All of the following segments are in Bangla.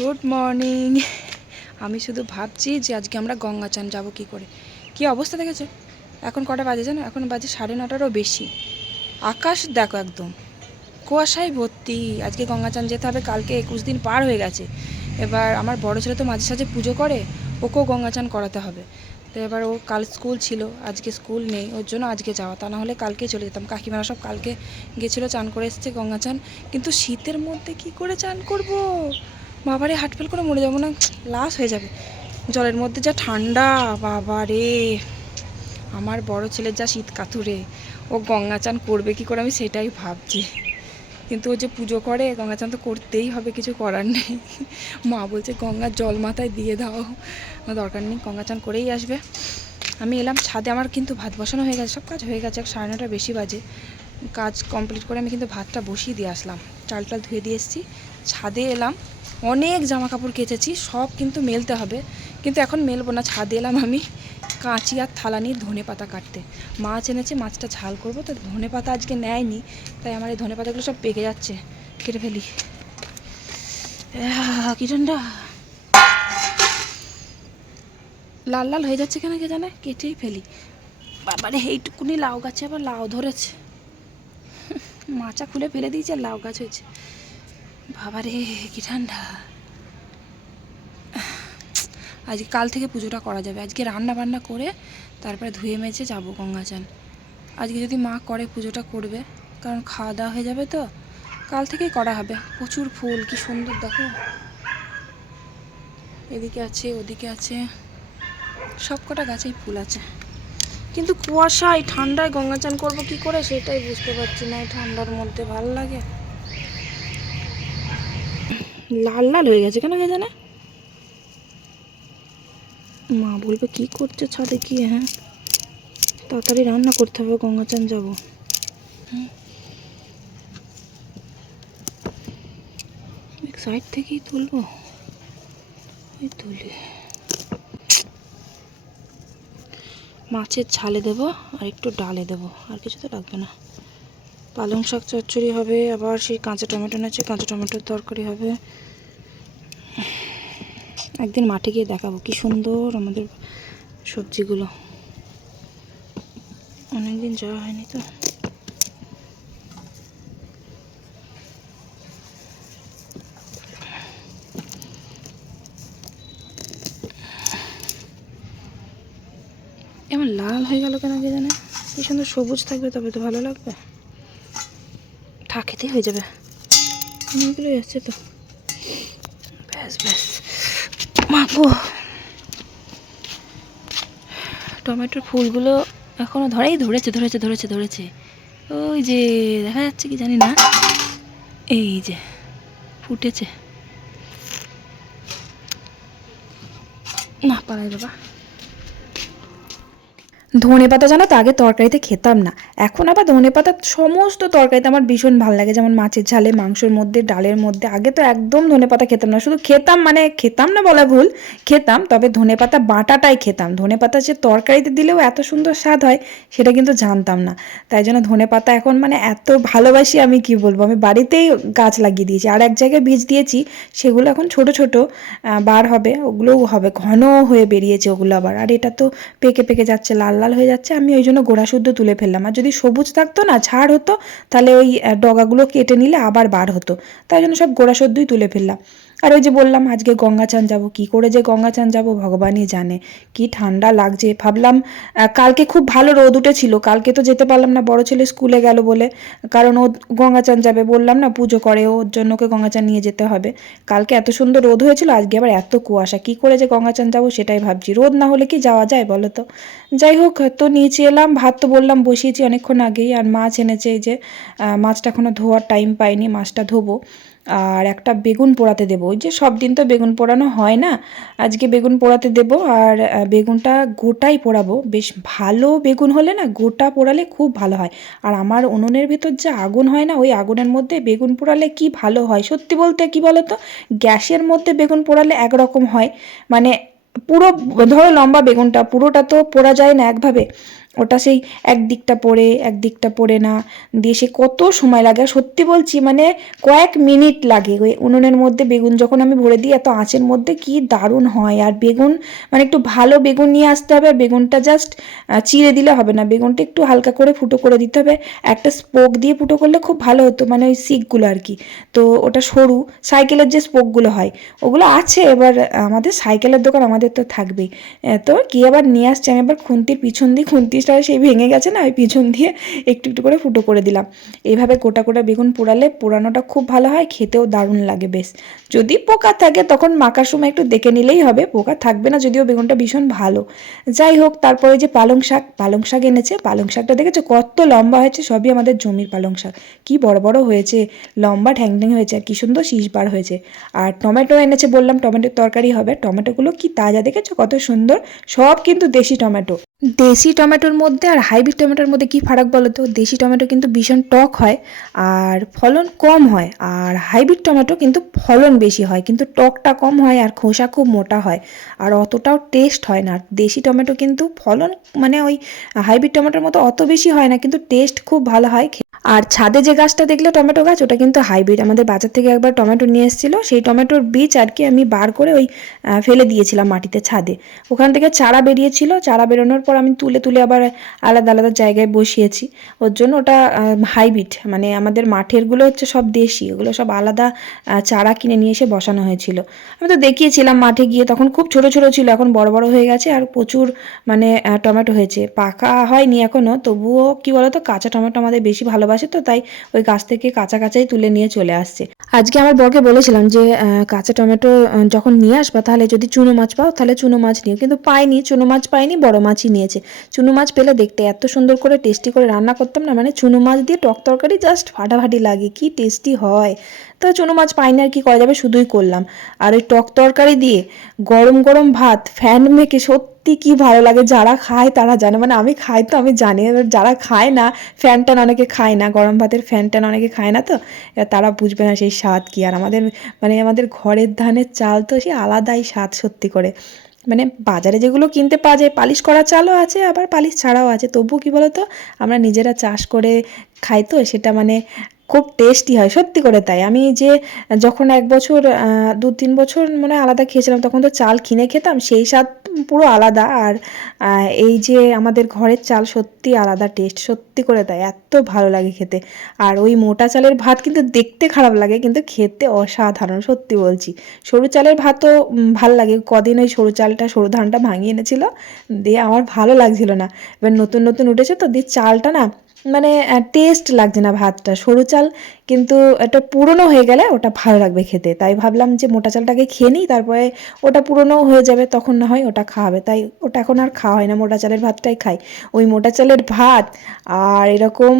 Good morning. আমি শুধু ভাবছি যে আজকে আমরা গঙ্গাচান যাব কি করে। কি অবস্থা দেখেছো? এখন কটা বাজে জানো? এখন বাজে 9:30-ও বেশি। আকাশ দেখো একদম কুয়াশায় ভর্তি। আজকে গঙ্গাচান যেতে হবে, কালকে 21 দিন পার হয়ে গেছে। এবার আমার বড় ছেলে তো মাঝে সাঝে পুজো করে, ওকেও গঙ্গাচান করাতে হবে। তো এবার ও কাল স্কুল ছিল, আজকে স্কুল নেই, ওর জন্য আজকে যাওয়া, তা না হলে কালকে চলে যেতাম। কাকিমারা সব কালকে গেছিলো, চান করে এসছে গঙ্গাচান। কিন্তু শীতের মধ্যে কি করে চান করব? বাবারে, হাট ফেল করে মরে যাবো না, লাশ হয়ে যাবে। জলের মধ্যে যা ঠান্ডা, বাবারে। আমার বড় ছেলের যা শীত কাতুরে, ও গঙ্গাচান করবে কি করে আমি সেটাই ভাবছি। কিন্তু ও যে পুজো করে, গঙ্গাচান তো করতেই হবে, কিছু করার নেই। মা বলছে গঙ্গার জল মাথায় দিয়ে দাও, দরকার নেই, গঙ্গাচান করেই আসবে। আমি এলাম ছাদে, আমার কিন্তু ভাত বসানো হয়ে গেছে, সব কাজ হয়ে গেছে। 9:30 বেশি বাজে। কাজ কমপ্লিট করে আমি কিন্তু ভাতটা বসিয়ে দিয়ে আসলাম, চাল টাল ধুয়ে দিয়ে এসেছি। ছাদে এলাম, অনেক জামা কাপড় কেচেছি, সব কিন্তু মেলতে হবে, কিন্তু এখন মেলবো না। ছাদে এলাম আমি কাঁচি আর থালা নিয়ে ধনে পাতা কাটতে। মাছ এনেছে, মাছটা ঝাল করবো, তো ধনে পাতা আজকে নেয়নি, তাই আমার এই ধনে পাতাগুলো সব পেকে যাচ্ছে, কেটে ফেলি। কি ঠান্ডা, লাল লাল হয়ে যাচ্ছে কেন কে জানে, কেটেই ফেলি। বাবারে, এইটুকুনি লাউ গাছে আবার লাউ ধরেছে, মাচা খুলে ফেলে দিয়েছে, লাউ গাছ হয়েছে। বাবারে কি ঠান্ডা। আজকে কাল থেকে পুজোটা করা যাবে, আজকে রান্না বান্না করে তারপরে ধুয়ে মেজে যাবো গঙ্গাচান। আজকে যদি মা করে পুজোটা করবে, কারণ খাওয়া দাওয়া হয়ে যাবে, তো কাল থেকেই করা হবে। প্রচুর ফুল, কি সুন্দর দেখো, এদিকে আছে ওদিকে আছে, সব কটা গাছেই ফুল আছে। কিন্তু কুয়াশা, এই ঠান্ডায় গঙ্গাচান করবো কি করে সেটাই বুঝতে পারছি না। এই ঠান্ডার মধ্যে ভাল লাগে। লাল লাল হয়ে গেছে কেন কে জানে। মা বলবে কি করছে ছাদে গিয়ে। হ্যাঁ, তাড়াতাড়ি রান্না করতে হবে, গঙ্গাচান যাবো। এক সাইড থেকেই তুলবো, এই তুলি। মাছের ঝালে দেবো আর একটু ডালে দেবো, আর কিছু তো লাগবে না। পালং শাক চচ্চড়ি হবে, আবার সেই কাঁচা টমেটো আছে, কাঁচা টমেটোর তরকারি হবে। একদিন মাঠে গিয়ে দেখাবো কি সুন্দর আমাদের সবজিগুলো, অনেকদিন যাওয়া হয়নি তো। এমন লাল হয়ে গেল কেন কে জানে। কি সুন্দর সবুজ থাকবে তবে তো ভালো লাগবে। খেতেই হয়ে যাবে, অনেকগুলোই আসছে তো। ব্যাস ব্যাস, মাগো। টমেটোর ফুলগুলো এখনো ধরেছে। ওই যে দেখা যাচ্ছে কি জানি না, এই যে ফুটেছে। না পালাই বাবা। ধনে পাতা জানো তো আগে তরকারিতে খেতাম না, এখন আবার ধনে পাতা সমস্ত তরকারিতে আমার ভীষণ ভালো লাগে। যেমন মাছের ঝালে, মাংসের মধ্যে, ডালের মধ্যে। আগে তো একদম ধনে পাতা খেতাম না, শুধু খেতাম, মানে খেতাম না বলা ভুল, খেতাম, তবে ধনে পাতা বাটাটাই খেতাম। ধনে পাতা যে তরকারিতে দিলেও এত সুন্দর স্বাদ হয় সেটা কিন্তু জানতাম না। তাই জন্য ধনে পাতা এখন মানে এত ভালোবাসি, আমি কি বলবো। আমি বাড়িতেই গাছ লাগিয়ে দিয়েছি, আর এক জায়গায় বীজ দিয়েছি, সেগুলো এখন ছোট ছোট বার হবে, ওগুলোও হবে, ঘন হয়ে বেরিয়েছে ওগুলো আবার। আর এটা তো পেকে পেকে যাচ্ছে, লাল লাল হয়ে যাচ্ছে, আমি ওই জন্য গোড়া শুদ্ধ তুলে ফেললাম। আর যদি সবুজ থাকতো না, ঝাড় হতো, তাহলে ওই ডগাগুলো কেটে নিলে আবার বার হতো, তাই জন্য সব গোড়া শুদ্ধই তুলে ফেললাম। আর ওই যে বললাম আজকে গঙ্গাচান যাব, কি করে যে গঙ্গাচান যাব ভগবানই জানে। কি ঠান্ডা লাগছে। ভাবলাম কালকে খুব ভালো রোদ উঠেছিল, কালকে তো যেতে পারলাম না, বড় ছেলে স্কুলে গেল বলে, কারণ ও গঙ্গাচান যাবে, বললাম না পুজো করে, ওর জন্য ওকে গঙ্গাচান নিয়ে যেতে হবে। কালকে এত সুন্দর রোদ হয়েছিল, আজকে আবার এত কুয়াশা, কি করে যে গঙ্গাচান যাব সেটাই ভাবছি। রোদ না হলে কি যাওয়া যায় বলো তো। যাই হোক, তো নিচে এলাম, ভাত তো বললাম বসিয়েছি অনেকক্ষণ আগেই, আর মাছ এনেছে, এই যে মাছটা এখনও ধোয়ার টাইম পাইনি, মাছটা ধোবো। আর একটা বেগুন পোড়াতে দেবো, ওই যে সব দিন তো বেগুন পোড়ানো হয় না, আজকে বেগুন পোড়াতে দেবো। আর বেগুনটা গোটাই পোড়াবো, বেশ ভালো বেগুন হলে না গোটা পোড়ালে খুব ভালো হয়। আর আমার উনুনের ভেতর যে আগুন হয় না, ওই আগুনের মধ্যে বেগুন পোড়ালে কি ভালো হয় সত্যি বলতে। কি বলো তো, গ্যাসের মধ্যে বেগুন পোড়ালে একরকম হয়, মানে পুরো ধরো লম্বা বেগুনটা পুরোটা তো পোড়া যায় না একভাবে, ওটা সেই একদিকটা পড়ে একদিকটা পড়ে না দিয়ে সে কত সময় লাগে। আর সত্যি বলছি মানে কয়েক মিনিট লাগে ওই উনুনের মধ্যে বেগুন যখন আমি ভরে দিই এত আঁচের মধ্যে, কি দারুণ হয়। আর বেগুন মানে একটু ভালো বেগুন নিয়ে আসতে হবে, আর বেগুনটা জাস্ট চিড়ে দিলে হবে না, বেগুনটা একটু হালকা করে ফুটো করে দিতে হবে। একটা স্পোক দিয়ে ফুটো করলে খুব ভালো হতো, মানে ওই শিকগুলো আর কি। তো ওটা সরু সাইকেলের যে স্পোকগুলো হয় ওগুলো আছে, এবার আমাদের সাইকেলের দোকান আমাদের তো থাকবেই। তো কি আবার নিয়ে আসছে, আমি এবার খুন্তির পিছন দিয়ে, খুন্তিটা সেই ভেঙে গেছে না, ওই পিছন দিয়ে একটু একটু করে ফুটো করে দিলাম। এইভাবে গোটা গোটা বেগুন পোড়ালে পোড়ানোটা খুব ভালো হয়, খেতেও দারুণ লাগে বেশ। যদি পোকা থাকে তখন মাখার সময় একটু দেখে নিলেই হবে, পোকা থাকবে না, যদিও বেগুনটা ভীষণ ভালো। যাই হোক, তারপরে যে পালং শাক এনেছে, পালং শাকটা দেখেছো কত লম্বা হয়েছে, সবই আমাদের জমির পালং শাক, কি বড় বড় হয়েছে, লম্বা ঠ্যাং ঠ্যাং হয়েছে, আর কি সুন্দর শীষ বার হয়েছে। আর টমেটো এনেছে, বললাম টমেটোর তরকারি হবে, টমেটোগুলো কি তাজা দেখেছো কত সুন্দর, সব কিন্তু দেশি টমেটো। দেশি টমেটোর মধ্যে আর হাইব্রিড টমেটোর মধ্যে কি ফারাক বলো তো? দেশি টমেটো কিন্তু ভীষণ টক হয় আর ফলন কম হয়, আর হাইব্রিড টমেটো কিন্তু ফলন বেশি হয় কিন্তু টকটা কম হয় আর খোসা খুব মোটা হয় আর অতটাও টেস্ট হয় না। আর দেশি টমেটো কিন্তু ফলন মানে ওই হাইব্রিড টমেটোর মতো অত বেশি হয় না, কিন্তু টেস্ট খুব ভালো হয়। আর ছাদে যে গাছটা দেখলে টমেটো গাছ, ওটা কিন্তু হাইব্রিড, আমাদের বাজার থেকে একবার টমেটো নিয়ে এসেছিলো, সেই টমেটোর বীজ আর কি আমি বার করে ওই ফেলে দিয়েছিলাম মাটিতে ছাদে, ওখান থেকে চারা বেরিয়েছিল, চারা বেরোনোর পর আমি তুলে তুলে আবার আলাদা আলাদা জায়গায় বসিয়েছি। ওর জন্য ওটা হাইব্রিড, মানে আমাদের মাঠেরগুলো হচ্ছে সব দেশি, ওগুলো সব আলাদা চারা কিনে নিয়ে এসে বসানো হয়েছিল। আমি তো দেখিয়েছিলাম মাঠে গিয়ে, তখন খুব ছোট ছোট ছিল, এখন বড় বড় হয়ে গেছে আর প্রচুর মানে টমেটো হয়েছে, পাকা হয়নি এখনও, তবুও কি বলতো কাঁচা টমেটো আমাদের বেশি ভালোবাসে, তো তাই ওই গাছ থেকে কাঁচা কাঁচাই তুলে নিয়ে চলে আসছে। আজকে আমার বরকে বলেছিলাম যে কাঁচা টমেটো যখন নিয়ে আসবা তাহলে যদি চুনো মাছ পাও তাহলে চুনো মাছ নিও, কিন্তু পাইনি, চুনো মাছ পাইনি, বড় মাছই নিয়েছে। চুনো মাছ পেলে দেখতে এত সুন্দর করে টেস্টি করে রান্না করতাম না, মানে চুনো মাছ দিয়ে টক তরকারি জাস্ট ফাটাফাটি লাগে, কি টেস্টি হয়। তো চুনো মাছ পাইনি আর কি করা যাবে, শুধুই করলাম। আর ওই টক তরকারি দিয়ে গরম গরম ভাত ফ্যান মেখে সত্যি কি ভালো লাগে, যারা খায় তারা জানে, মানে আমি খাই তো আমি জানি, এবার যারা খায় না, ফ্যান ট্যান অনেকে খায় না, গরম ভাতের ফ্যান ট্যান অনেকে খায় না, তো তারা বুঝবে না সেই স্বাদ কি। আর আমাদের মানে আমাদের ঘরের ধানের চাল তো সে আলাদাই স্বাদ সত্যি করে, মানে বাজারে যেগুলো কিনতে পাওয়া যায় পালিশ করা চালও আছে আবার পালিশ ছাড়াও আছে, তবুও কি বলতো আমরা নিজেরা চাষ করে খাই তো সেটা মানে খুব টেস্টি হয় সত্যি করে। তাই আমি যে যখন 1 বছর 2-3 বছর মানে আলাদা খেয়েছিলাম, তখন তো চাল কিনে খেতাম, সেই স্বাদ পুরো আলাদা। আর এই যে আমাদের ঘরের চাল সত্যি আলাদা টেস্ট, সত্যি করে তাই, এত ভালো লাগে খেতে। আর ওই মোটা চালের ভাত কিন্তু দেখতে খারাপ লাগে কিন্তু খেতে অসাধারণ, সত্যি বলছি। সরু চালের ভাতও ভাল লাগে, কদিন ওই সরু ধানটা ভাঙিয়ে এনেছিল, দিয়ে আমার ভালো লাগছিল না, এবার নতুন নতুন উঠেছে তো, দিয়ে চালটা না মানে টেস্ট লাগছে না ভাতটা, সরু চাল কিন্তু এটা পুরনো হয়ে গেলে ওটা ভালো লাগবে খেতে, তাই ভাবলাম যে মোটা চালটাকে খেয়ে নিই, তারপরে ওটা পুরনো হয়ে যাবে তখন না হয় ওটা খাওয়াবে, তাই ওটা এখন আর খাওয়া হয় না, মোটা চালের ভাতটাই খাই। ওই মোটা চালের ভাত আর এরকম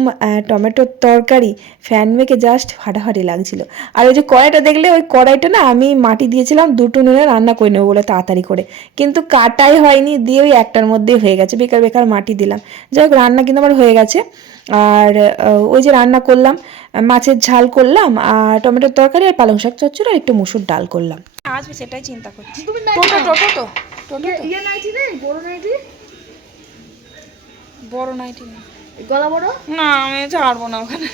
টমেটোর তরকারি ফ্যান মেখে জাস্ট ফাটাফাটি লাগছিল। আর ওই যে কড়াইটা দেখলে, ওই কড়াইটা না আমি মাটি দিয়েছিলাম 2টো নুনে রান্না করে নেবো বলে তাড়াতাড়ি করে, কিন্তু কাটাই হয়নি, দিয়ে ওই একটার মধ্যেই হয়ে গেছে, বেকার বেকার মাটি দিলাম। যাই হোক, রান্না কিন্তু আমার হয়ে গেছে। আর ওই যে রান্না করলাম, মাছের ঝাল করলাম আর টমেটোর তরকারি আর পালং শাক চচ্চড়ি আর একটু মুসুর ডাল করলাম। আসবে সেটাই চিন্তা করছি। বড় নাইটি নেই, গলা বড় না, আমি ছাড়বো না ওখানে,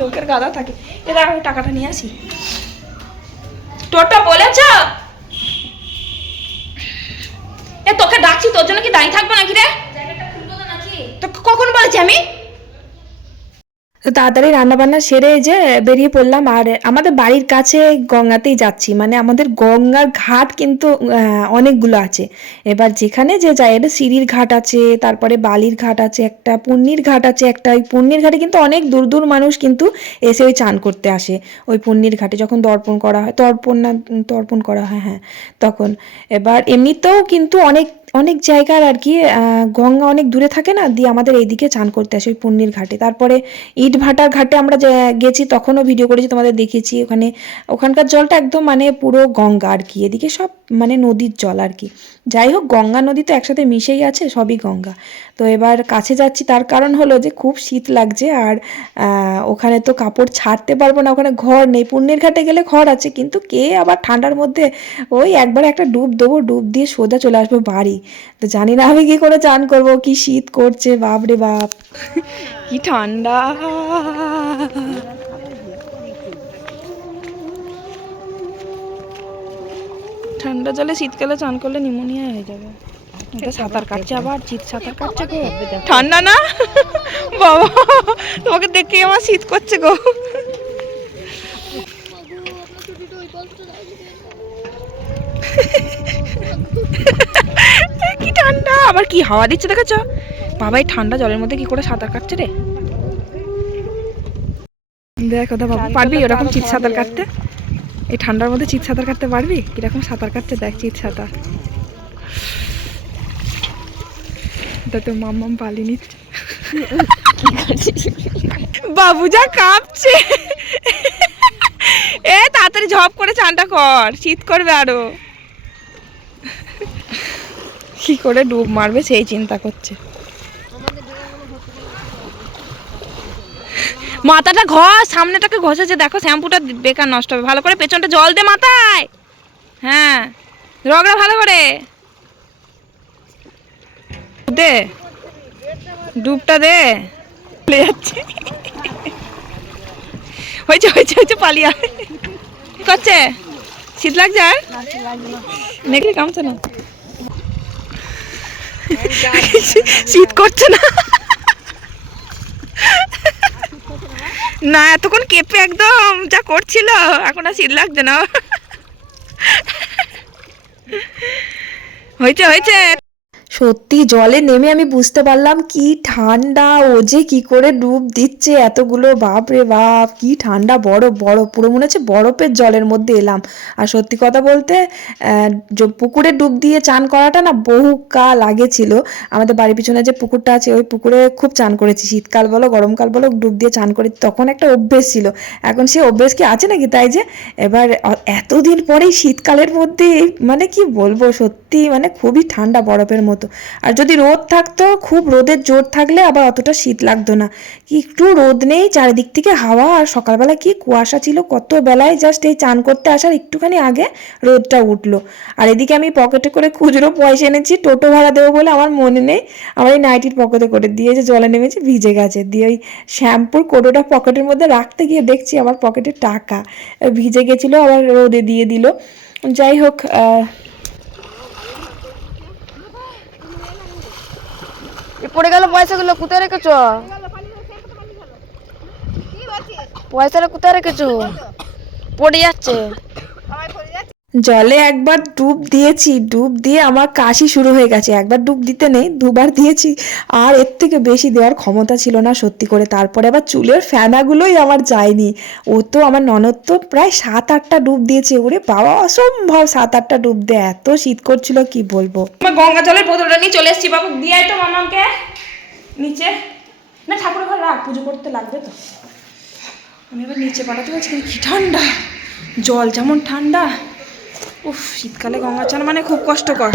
লোকের গাদা থাকে। এবার আমি টাকাটা নিয়ে আসি। টোটো বলেছ? তোকে ডাকছি, তোর জন্য কি দাঁড়িয়ে থাকবো নাকি রে? তো কখন বলেছি আমি? তো তাড়াতাড়ি রান্নাবান্না সেরে যে বেরিয়ে পড়লাম। আর আমাদের বাড়ির কাছে গঙ্গাতেই যাচ্ছি, মানে আমাদের গঙ্গার ঘাট কিন্তু অনেকগুলো আছে। এবার যেখানে যে যায়, এটা সিঁড়ির ঘাট আছে, তারপরে বালির ঘাট আছে একটা, পুণ্যির ঘাট আছে একটা। ওই পুণ্যির ঘাটে কিন্তু অনেক দূর দূর মানুষ কিন্তু এসে ওই চান করতে আসে ওই পুণ্যির ঘাটে, যখন দর্পণ করা হয়, তর্পণ করা হয়, হ্যাঁ তখন। এবার এমনিতেও কিন্তু অনেক অনেক জায়গার আর কি গঙ্গা অনেক দূরে থাকে না, দিয়ে আমাদের এইদিকে চান করতে আসে ওই পুণ্যির ঘাটে। তারপরে ইটভাটার ঘাটে আমরা গেছি, তখনও ভিডিও করেছি, তোমাদের দেখিয়েছি। ওখানকার জলটা একদম মানে পুরো গঙ্গা আর কি, এদিকে সব মানে নদীর জল আর কি। যাই হোক, গঙ্গা নদী তো একসাথে মিশেই আছে, সবই গঙ্গা। তো এবার কাছে যাচ্ছি, তার কারণ হলো যে খুব শীত লাগছে, আর ওখানে তো কাপড় ছাড়তে পারবো না, ওখানে ঘর নেই। পুণ্যের ঘাটে গেলে ঘর আছে, কিন্তু কে আবার ঠান্ডার মধ্যে ওই একবার একটা ডুব দেবো, ডুব দিয়ে সোজা চলে আসবো বাড়ি। তো জানি না আমি কি করে চান করব, কি শীত করছে বাপ রে বাপ, কি ঠান্ডা। ঠান্ডা জলে শীতকালে চান করলে নিউমোনিয়া হয়ে যাবে। এটা সাঁতার কাটছে, আবার শীত সাঁতার কাটছে গো, ঠান্ডা না বাবা, তোমাকে দেখে আমার শীত করছে গো। কি ঠান্ডা, আবার কি হাওয়া দিচ্ছে দেখেছ বাবা, এই ঠান্ডা জলের মধ্যে কি করে সাঁতার কাটছে রে। দেখ ওটা বাবা, পারবি ওরকম চিৎ সাঁতার কাটতে? এই ঠান্ডার মধ্যে চিৎ সাঁতার কাটতে পারবি? কিরকম সাঁতার কাটছে দেখ, চিৎ সাঁতার। তো মাম্মাম পালি নিচ্ছে, বাবু যা কাঁপছে। এ তাড়াতাড়ি ঝপ করে চানটা কর, শীত করবে আরো। কি করে ডুব মারবে সেই চিন্তা করছে। মাথাটা ঘষ, সামনেটাকে ঘষেছে দেখো, শ্যাম্পুটা বেকার নষ্ট হবে। ভালো করে পেছনটা জল দে মাথায়, হ্যাঁ রগড়া ভালো করে দে, ডুবটা দে। যাচ্ছে, হয়েছে হয়েছে হয়েছে, পালিয়ে কি করছে? শীত লাগছে আর নেকলি কামছে না, শীত করছে না না, এতক্ষণ কেঁপে একদম যা করছিল, এখন আর শীত লাগছে না। হয়েছে হয়েছে। সত্যি জলে নেমে আমি বুঝতে পারলাম কি ঠান্ডা, ও যে কি করে ডুব দিচ্ছে এতগুলো, বাপ রে বাপ কি ঠান্ডা, বরফ বরফ, পুরো মনে হচ্ছে বরফের জলের মধ্যে এলাম। আর সত্যি কথা বলতে পুকুরে ডুব দিয়ে চান করাটা না বহু কাল আগে ছিল। আমাদের বাড়ির পিছনে যে পুকুরটা আছে ওই পুকুরে খুব চান করেছি, শীতকাল বলো গরমকাল বলো ডুব দিয়ে চান করেছি, তখন একটা অভ্যেস ছিল। এখন সে অভ্যেস কি আছে নাকি, তাই যে এবার এতদিন পরেই শীতকালের মধ্যে মানে কি বলবো, সত্যি মানে খুবই ঠান্ডা বরফের মতো। আর যদি রোদ থাকতো, খুব রোদের জোর থাকলে আবার অতটা শীত লাগতো না, কি একটু রোদ নেই, চারিদিক থেকে হাওয়া, আর সকালবেলা কি কুয়াশা ছিল, কত বেলায় জাস্ট এই চান করতে আসার একটুখানি আগে রোদটা উঠলো। আর এদিকে আমি পকেটে করে খুচরো পয়সা এনেছি টোটো ভাড়া দেবো বলে, আমার মনে নেই, আমার এই নাইটির পকেটে করে দিয়েছে, জলে নেমেছে ভিজে গেছে, দিয়ে ওই শ্যাম্পুর কোটোটা পকেটের মধ্যে রাখতে গিয়ে দেখছি আমার পকেটে টাকা ভিজে গেছিলো, আবার রোদে দিয়ে দিল। যাই হোক, পড়ে গেল পয়সাগুলো, কোথায় রেখেছো? পয়সাটা কোথায় রেখেছো? পড়ে যাচ্ছে। জলে একবার ডুব দিয়েছি, ডুব দিয়ে আমার কাশি শুরু হয়ে গেছে। একবার ডুব দিতে নেই, দুবার দিয়েছি, আর এর থেকে বেশি দেওয়ার ক্ষমতা ছিল না সত্যি করে। তারপরে আবার চুলের ফ্যানাগুলোই আমার যায়নি। ও তো আমার ননদ তো প্রায় 7-8টা ডুব দিয়েছে, ওরে বাবা অসম্ভব 7-8টা ডুব দেয়, এত শীত করছিল কি বলবো। আমার গঙ্গা জলের বোতলটা নিয়ে চলে এসেছি, বাবু দিয়ে তো মামাকে নিচে, না ঠাকুরের ঘর রাখ, পুজো করতে লাগবে তো। আমি এবার নিচে পাঠাতে পারছি, কি ঠান্ডা, জল যেমন ঠান্ডা। উফ, শীতকালে গঙ্গা চান মানে খুব কষ্টকর।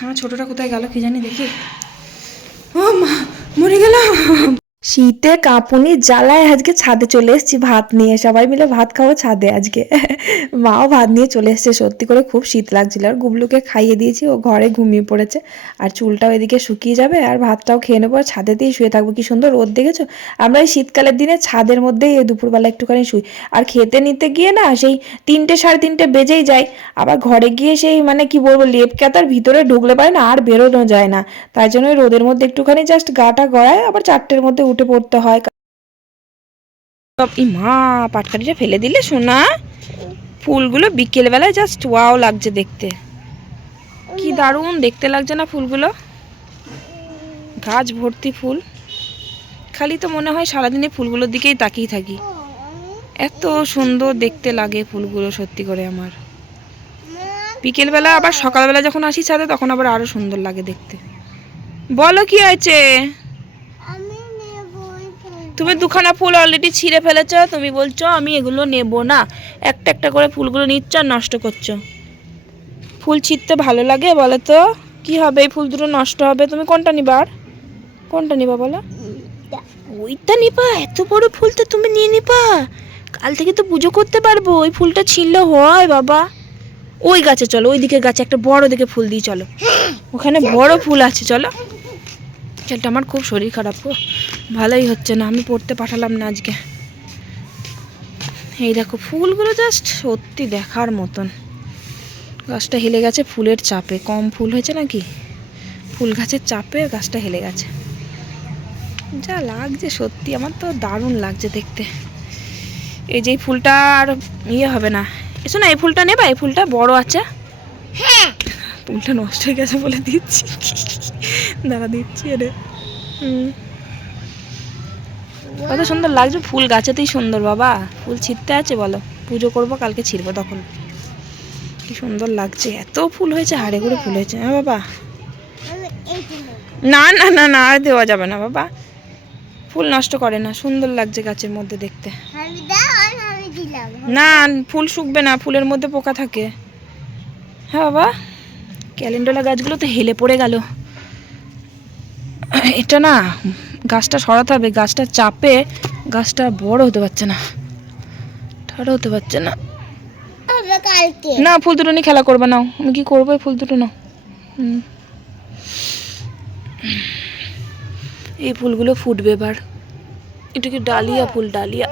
আমার ছোটটা কোথায় গেল কি জানি, দেখি। ও মা, মরে গেলাম। শীতে কাঁপুনি জ্বালায় আজকে ছাদে চলে এসেছি ভাত নিয়ে, সবাই মিলে ভাত খাবো ছাদে আজকে। মাও ভাত নিয়ে চলে এসছে, সত্যি করে খুব শীত লাগছিল। আর গুবলুকে খাইয়ে দিয়েছি, ও ঘরে ঘুমিয়ে পড়েছে। আর চুলটাও এদিকে শুকিয়ে যাবে, আর ভাতটাও খেয়ে নেবো, আর ছাদেতেই শুয়ে থাকবো। কি সুন্দর রোদ দেখেছো? আমরা এই শীতকালের দিনে ছাদের মধ্যেই দুপুরবেলা একটুখানি শুই। আর খেতে নিতে গিয়ে না সেই 3টে 3:30 বেজেই যায়। আবার ঘরে গিয়ে সেই মানে কি বলবো, লেপ কাতার ভিতরে ঢুকলে পারে না, আর বেরোনো যায় না। তাই জন্য রোদের মধ্যে একটুখানি জাস্ট গাটা গড়ায়, আবার 4টের মধ্যে উঠে পড়তে হয়। মা, পাটকাঠিটা ফেলে দিলে সোনা? ফুলগুলো বিকেলবেলায় জাস্ট ওয়াও লাগছে দেখতে, কি দারুণ দেখতে লাগছে না ফুলগুলো, গাছ ভর্তি ফুল। খালি তো মনে হয় সারাদিনে ফুলগুলোর দিকেই তাকিয়ে থাকি, এত সুন্দর দেখতে লাগে ফুলগুলো সত্যি করে আমার। বিকেলবেলা আবার সকালবেলা যখন আসি ছাদে তখন আবার আরো সুন্দর লাগে দেখতে। বলো কি হয়েছে? তুমি 2খানা ফুল অলরেডি ছিঁড়ে ফেলেছ, তুমি বলছো আমি এগুলো নেব না, একটা একটা করে ফুলগুলো নিচ্ছ আর নষ্ট করছো। ফুল ছিঁড়তে ভালো লাগে বলো তো? কি হবে, এই ফুল দুটো নষ্ট হবে। তুমি কোনটা নিবা, আর কোনটা নিবা বলো? ওইটা নিবা? এত বড় ফুলটা তুমি নিয়ে নিবা? কাল থেকে তো পুজো করতে পারবো, ওই ফুলটা ছিঁড়লে হয় বাবা। ওই গাছে চলো, ওই দিকের গাছে একটা বড় দেখে ফুল দিই চলো। ওখানে বড় ফুল আছে, চলো। সেটা আমার খুব শরীর খারাপ গো, ভালোই হচ্ছে না, আমি পড়তে পাঠালাম না আজকে। এই দেখো ফুলগুলো জাস্ট সত্যি দেখার মতন। গাছটা হেলে গেছে ফুলের চাপে, কম ফুল হয়েছে নাকি, ফুল গাছের চাপে গাছটা হেলে গেছে। যা লাগছে সত্যি, আমার তো দারুণ লাগছে দেখতে। এই যে ফুলটা আর হবে না, এসো না, এই ফুলটা নেবা, এই ফুলটা বড় আছে। ফুলটা নষ্ট হয়ে গেছে বলে দিচ্ছি, দাঁড়া দিচ্ছি রে। কত সুন্দর লাগছে, ফুল গাছেতেই সুন্দর বাবা। ফুল ছিঁড়তে আছে বলো, পুজো করবো কালকে, ছিঁড়বো তখন। কি সুন্দর লাগছে, এত ফুল হয়েছে, হাড়ে করে ফুল হয়েছে। হ্যাঁ বাবা, না না না না, আর দেওয়া যাবে না বাবা, ফুল নষ্ট করে না, সুন্দর লাগছে গাছের মধ্যে দেখতে। না ফুল শুকবে না, ফুলের মধ্যে পোকা থাকে। হ্যাঁ বাবা, ক্যালেন্ডুলা গাছগুলো তো হেলে পড়ে গেল। এটা না, গাছটা সরাতে হবে, গাছটা চাপে গাছটা বড় হতে পারছে না, ঠাড়ো হতে পারছে না। না ফুল দুটো নিয়ে খেলা করবে, নাও, আমি কি করবো, ফুল দুটো নাও। এই ফুলগুলো ফুটবে এবার, এটা কি ডালিয়া ফুল, ডালিয়া।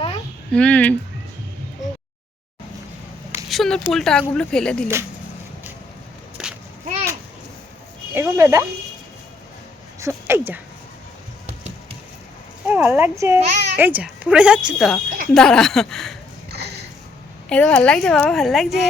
সুন্দর ফুলটা আগুলো ফেলে দিল, এগুলো দা। এই যা, ভালো লাগছে, এই যা পড়ে যাচ্ছে তো, দাঁড়া। এই তো ভালো লাগছে বাবা, ভালো লাগছে।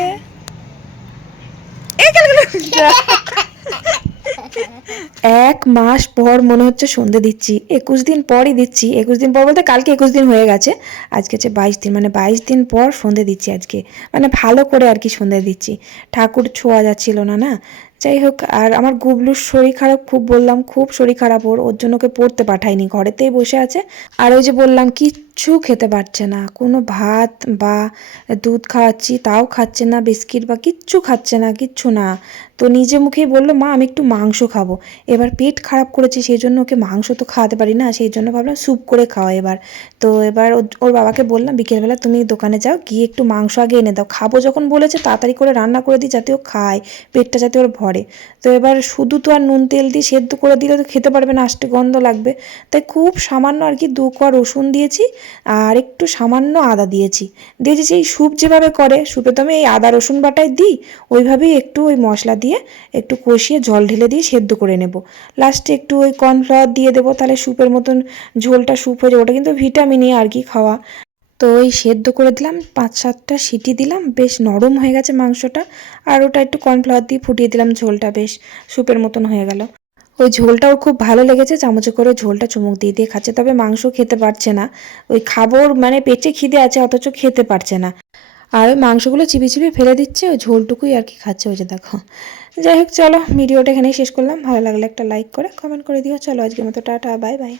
এক মাস পর মনে হচ্ছে সন্ধে দিচ্ছি, 21 দিন পরই দিচ্ছি। 21 দিন পর বলতে কালকে 21 দিন হয়ে গেছে, আজকে হচ্ছে 22 দিন, মানে 22 দিন পর সন্ধে দিচ্ছি আজকে, মানে ভালো করে আর কি সন্ধে দিচ্ছি। ঠাকুর ছোঁয়া যাচ্ছিল না না, যাই হোক। আর আমার গুবলুর শরীর খারাপ খুব, বললাম খুব শরীর খারাপ ওর জন্য ওকে পড়তে পাঠাইনি, ঘরেতেই বসে আছে। আর ওই যে বললাম কিচ্ছু খেতে পারছে না, কোনো ভাত বা দুধ খাওয়াচ্ছি তাও খাচ্ছে না, বিস্কিট বা কিচ্ছু খাচ্ছে না, কিচ্ছু না। তো নিজে মুখেই বললো মা আমি একটু মাংস খাবো। এবার পেট খারাপ করেছে, সেই জন্য ওকে মাংস তো খাওয়াতে পারি না, সেই জন্য ভাবলাম স্যুপ করে খাওয়া এবার। তো এবার ওর বাবাকে বললাম বিকেলবেলা তুমি দোকানে যাও, গিয়ে একটু মাংস আগে এনে দাও, খাবো যখন বলেছে তাড়াতাড়ি করে রান্না করে দিই যাতে ও খায়, পেটটা যাতে ওর ভরে। তো এবার শুধু তো আর নুন তেল দিয়ে সেদ্ধ করে দিলে তো খেতে পারবে না, আষ্টে গন্ধ লাগবে। তাই খুব সামান্য আর কি 2 কোয়া রসুন দিয়েছি, আর একটু সামান্য আদা দিয়েছি। সেই স্যুপ যেভাবে করে, স্যুপে তো আমি এই আদা রসুন বাটায় দিই, ওইভাবেই একটু ওই মশলা দিয়ে একটু কষিয়ে জল ঢেলে দিয়ে সেদ্ধ করে নেব। লাস্টে একটু ওই কর্নফ্লাওয়ার দিয়ে দেবো, তাহলে স্যুপের মতন ঝোলটা স্যুপ হয়ে যাবে, ওটা কিন্তু ভিটামিনই আর কি খাওয়া। তো ওই সেদ্ধ করে দিলাম, 5-7টা সিটি দিলাম, বেশ নরম হয়ে গেছে মাংসটা। আর ওটা একটু কর্নফ্লাওয়ার দিয়ে ফুটিয়ে দিলাম, ঝোলটা বেশ স্যুপের মতন হয়ে গেল। ওই ঝোলটাও খুব ভালো লেগেছে, চামচে করে ঝোলটা চুমুক দিয়ে দিয়ে খাচ্ছে, তবে মাংস খেতে পারছে না। ওই খাবো মানে পেটে খিদে আছে অথচ খেতে পারছে না, আর ওই মাংসগুলো চিবিয়ে চিবিয়ে ফেলে দিচ্ছে, ওই ঝোলটুকুই আর কি খাচ্ছে, ওই যে দেখো। যাই হোক চলো, ভিডিওটা এখানেই শেষ করলাম, ভালো লাগলে একটা লাইক করে কমেন্ট করে দিও। চলো আজকের মতো টাটা, বাই বাই।